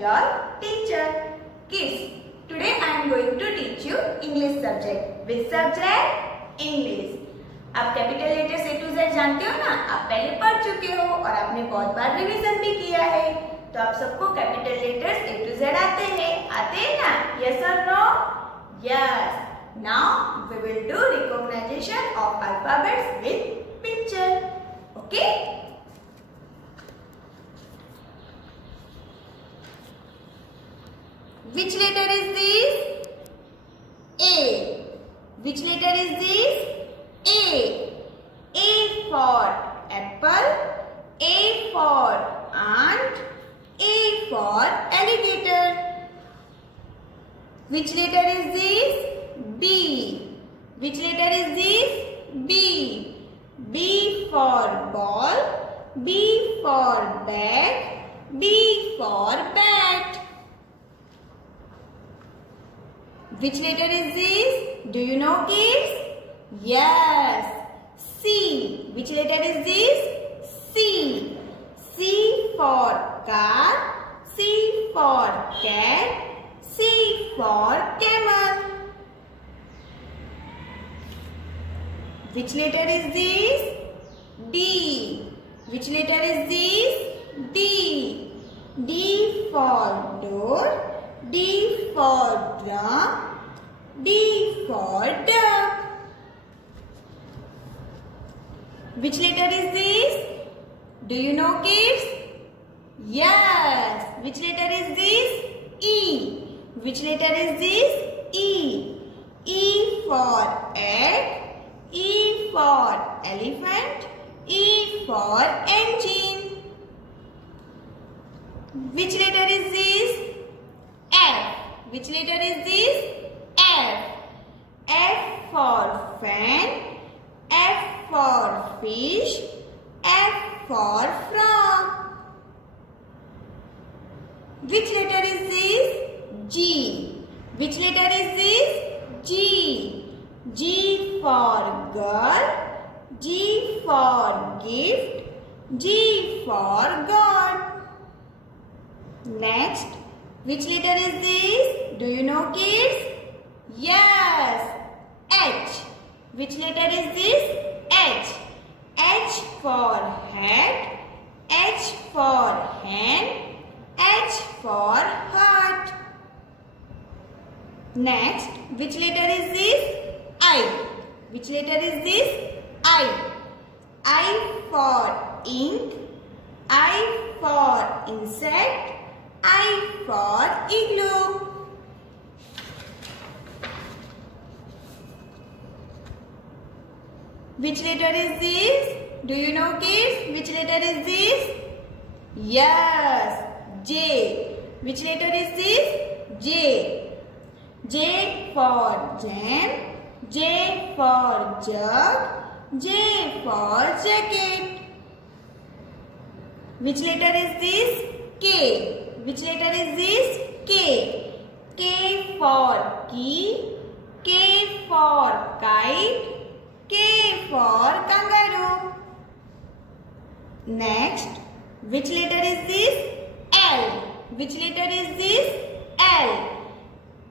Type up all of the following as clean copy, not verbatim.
your teacher. Kids, today I am going to teach you English subject. Which subject? English. आप capital letters A to Z जानते हो ना? आप पहले पढ़ चुके हो और आपने बहुत बार रिवीजन भी किया है, तो आप सबको capital letters A to Z आते हैं ना? Yes or no? Yes. Now we will do recognition of alphabets with picture. Okay? Which letter is this? A. Which letter is this? A. A for apple. A for ant. A for alligator. Which letter is this? B. Which letter is this? B. B for ball. B for bag. B for bat. Which letter is this? Do you know, kids? Yes. C. Which letter is this? C. C for car. C for cat. C for camel. Which letter is this? D. Which letter is this? D. D for door. D for drum. D for duck. Which letter is this? Do you know, kids? Yes. Which letter is this? E. Which letter is this? E. E for egg. E for elephant. E for engine. Which letter is this? F. Which letter is this? F. F for fan. F for fish. F for frog. Which letter is this? G. Which letter is this? G. G for girl. G for gift. G for God. Next, which letter is this? Do you know, kids? Yes. H. Which letter is this? H. H for hat. H for hen. H for heart. Next, which letter is this? I. Which letter is this? I. I for ink. I for insect. I for igloo. Which letter is this? Do you know, kids? Which letter is this? Yes. J. Which letter is this? J. J for jam. J for jug. J for jacket. Which letter is this? K. Which letter is this? K. K for key. K for kite. K for kangaroo. Next, which letter is this? L. Which letter is this? L.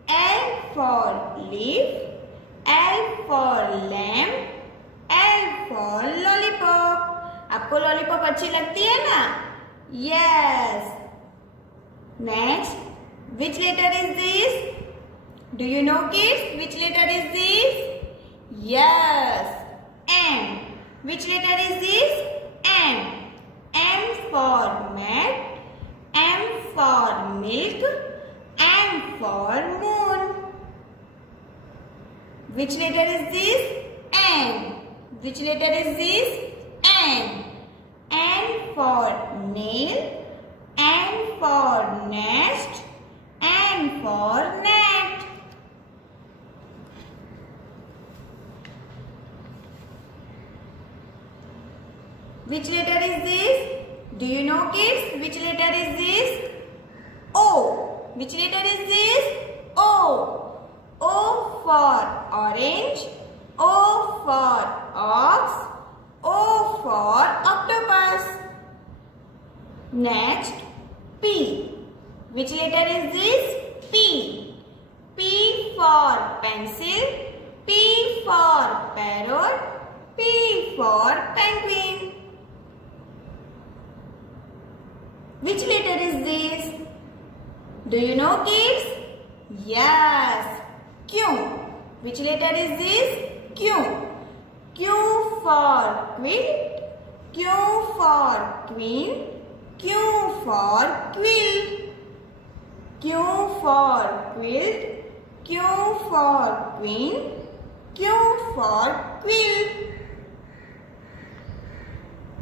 L for leaf. L for lamp. L for lollipop. आपको lollipop अच्छी लगती है ना? Yes. Next, which letter is this? Do you know, kids? Which letter is this? Yes. M. Which letter is this? M. M for mat. M for milk. M for moon. Which letter is this? N. Which letter is this? N. N for nail. N for nest. N for net. Which letter is this? Do you know, kids? Which letter is this? O. Which letter is this? O. O for orange. O for ox. O for octopus. Next, P. Which letter is this? P. P for pencil. P for parrot. P for penguin. Which letter is this? Do you know, kids? Yes. Q. Which letter is this? Q. Q for quilt. Q for queen. Q for quill. Q for quilt. Q for queen. Q for quill.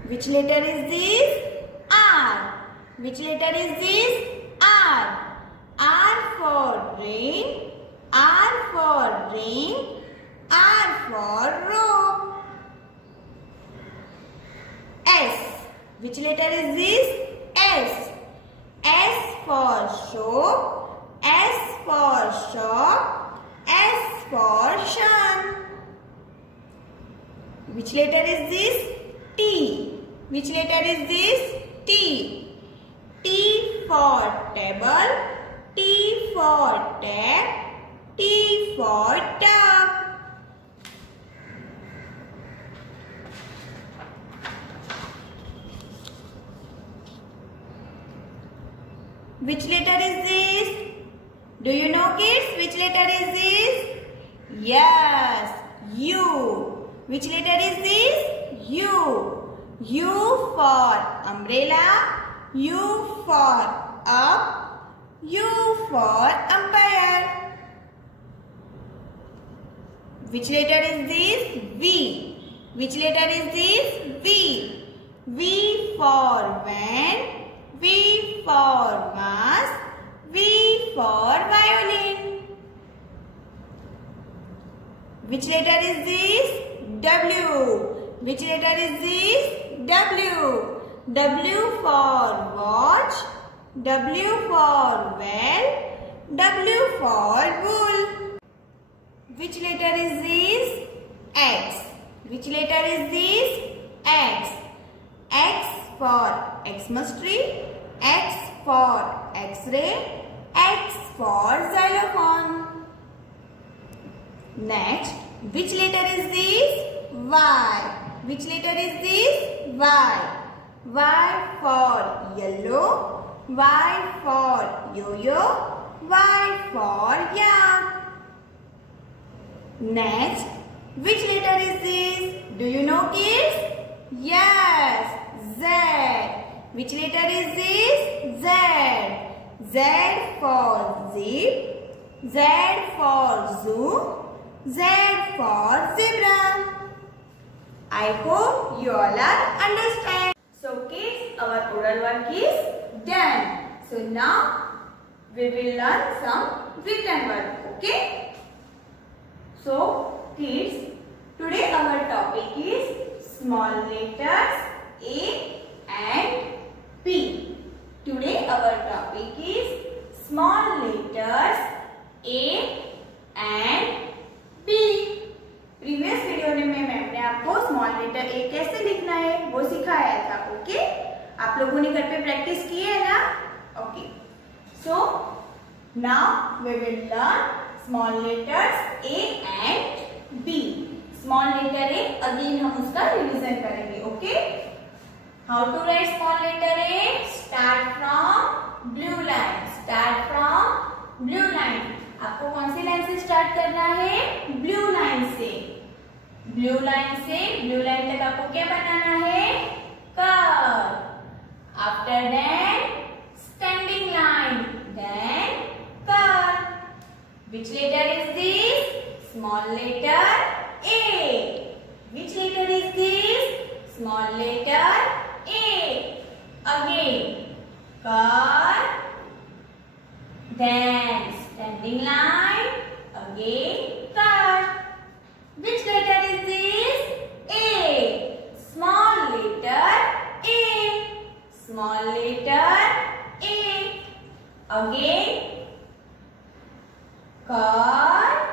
Which letter is this? R. Which letter is this? R. R for rain. R for ring. R for rope. S. Which letter is this? S. S for soap. S for shop. S for sun. Which letter is this? T. Which letter is this? T. T for table. T for tap. T for tub. Which letter is this? Do you know, kids? Which letter is this? Yes, U. Which letter is this? U. U for umbrella. U for up. U for umpire. Which letter is this? V. Which letter is this? V. V for van. V for mask. V for violin. Which letter is this? W. Which letter is this? W. W for watch. W for well. W for wool. Which letter is this? X. Which letter is this? X. X for Xmas tree. X for X-ray. X for xylophone. Next, which letter is this? Y. Which letter is this? Y. Y for yellow. Y for yo-yo. Y for yak. Next, which letter is this? Do you know, kids? Yes, Z. Which letter is this? Z. Z for zip. Z for zoo. Z for zebra. I hope you all are understand. So kids, our oral work is done. So now we will learn some written work. Okay? So kids, today our topic is small letters A and P. Today our topic is small letters A and P. Previous video में मैंने आपको small letter ए कैसे लिखना है वो सिखाया था. Okay, आप लोगों ने घर पे प्रैक्टिस की है ना? Okay, so now we will learn small letters A and B. Small letter A again हम उसका रिवीजन करेंगे. Okay, how to write small letter A? Start from blue line. Start from blue line. आपको कौन सी line से start करना है? Blue line से. ब्लू लाइन से ब्लू लाइन तक आपको क्या बनाना है? Curve. After that standing line, then curve. Which letter is this? Small letter A. Which letter is this? Small letter A. Again curve, then standing line, again curve. Which letter is this? A. Small letter A. Small letter A. Again curve,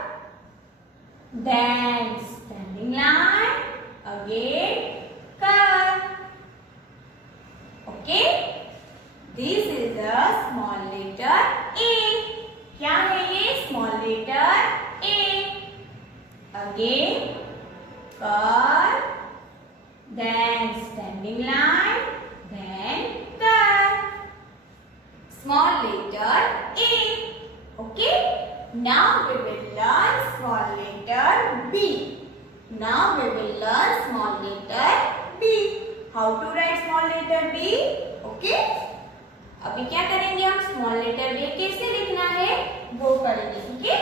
then standing line, again curve. Okay, this is the small letter again curve, then standing line, then curve. Small letter A. Okay. Now we will learn small letter B. Now we will learn small letter B. How to write small letter B? Okay. अभी क्या करेंगे हम? Small letter B कैसे लिखना है वो करेंगे. ठीक है.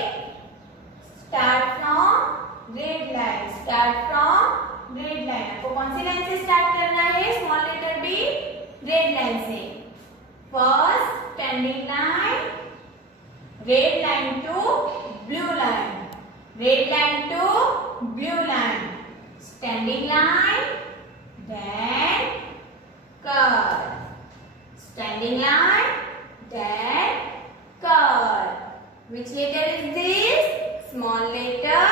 Start from red line. Start from red line. आपको कौन सी लाइन से स्टार्ट करना है small letter B? Red line से. First standing line, red line to blue line, red line to blue line, standing line, then curve, standing line, then curve. Which letter is this? Small letter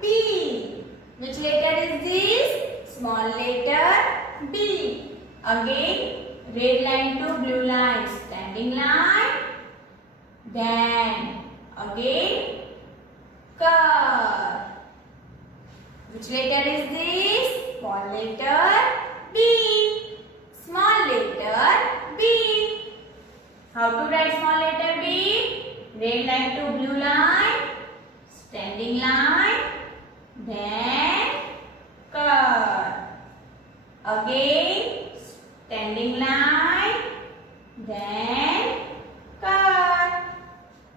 B. Which letter is this? Small letter B. Again, red line to blue line, standing line, then again curve. Which letter is this? Small letter B. Small letter B. How to write small letter B? Red line to blue line, standing line, then curve. Again standing line, then curve.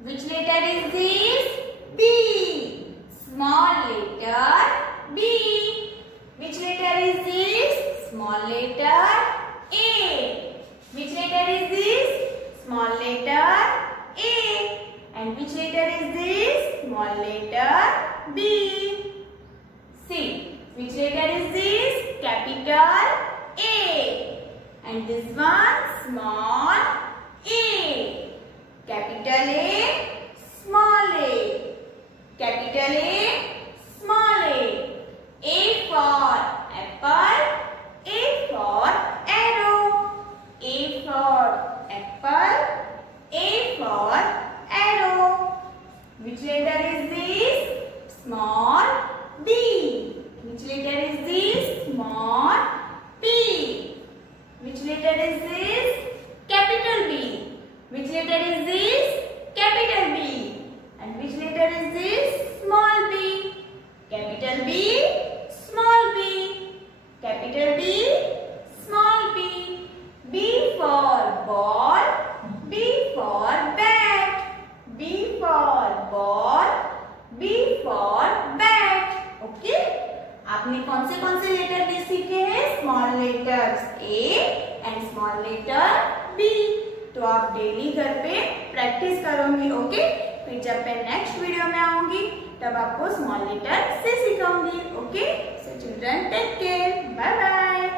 Which letter is this? B. Small letter B. Which letter is this? Small letter A. Which letter is this? Small letter A. And which letter is this? Small letter B. C. Which letter is this? Capital A. And this one small a. Capital A, small a. Capital A, small a. A for apple, A for arrow. A for apple, A for arrow. Which letter is this? Small b. Which letter is this? Small b. Which letter is this? Capital B. Which letter is this? Capital B. And which letter is this? Small b. Capital B, small b. Capital B, small b. B for ball, B for bat. B for ball, B for bat. Okay? आपने कौन से letter सीखे हैं? Small letters A and small letter B. तो आप daily घर पे practice करोगे. ओके? फिर जब मैं नेक्स्ट वीडियो में आऊंगी तब आपको स्मॉल लेटर से सिखाऊंगी. Okay? So children take care. Bye bye.